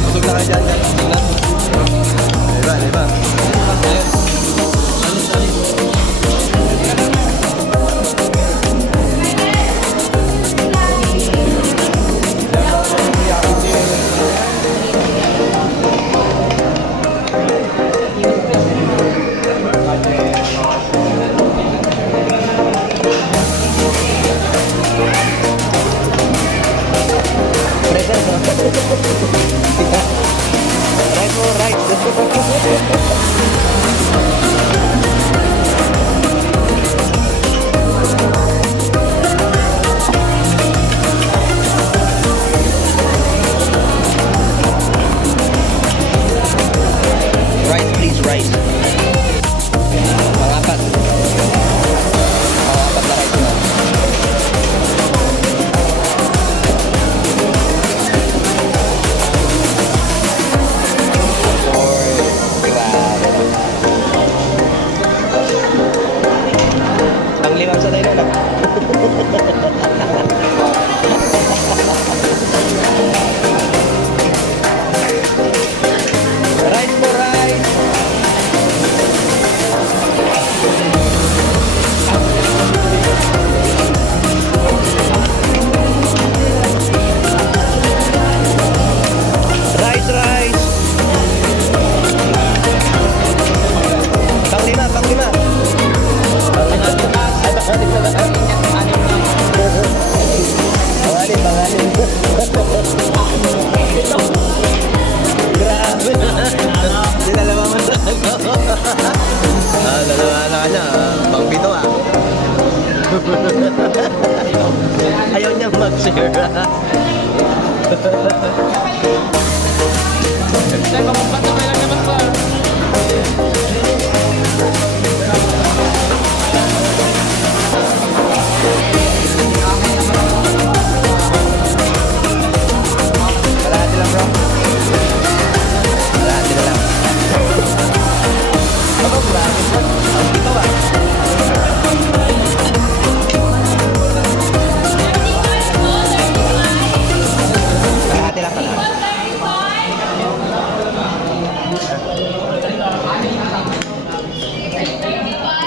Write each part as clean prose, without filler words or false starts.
Busog na kayo dyan, guys. Tingnan. Diba, diba? Ayun. Right mo, right. Rice, please, rice. Pangapat. Pangapat na rice na. Limang sa tayo lang. Rice po, rice. Rice, rice. Pang lima, pang lima. Pangalim. Grabe. Dinalawa mo sa ano. Dalawa na kanya. Pang pito ah. Ayaw niya mag-share.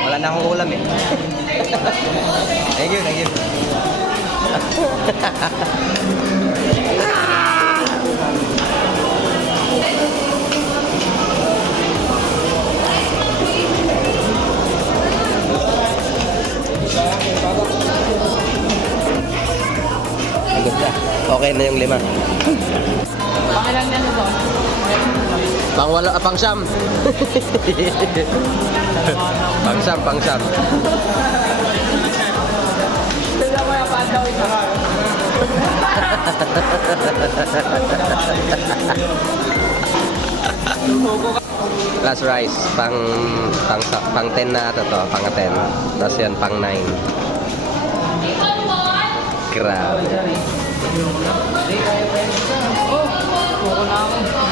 Wala na akong ulam eh. Thank you, thank you. Agad na. Okay na yung lima. Pangilan niya nito? Pang wala, pang siyam. Pang siyam, pang siyam. Sila mo yung pandaw ito. Last rice, pang 10 na ata to, pang 10. Tapos yan, pang 9. Grabe.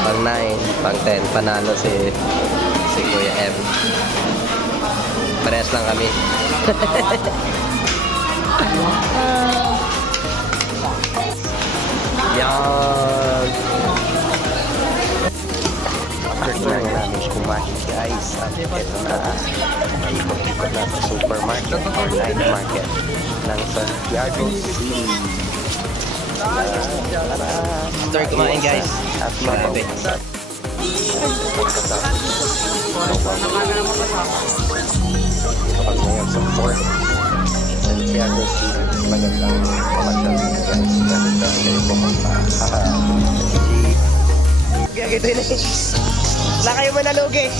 Pang 9, pang 10, panalo si Kuya M. Parehas lang kami. Yan. After na namin kumain guys, at ito na ikot-ikot na sa supermarket or night market ng Santiago City. After kumain guys, at grabe. Dito kami ngayon sa Fort Santiago City. Magandang pamasyal guys. Magandang kayo pumunta. Gagawin na. Wala kayo manalugi.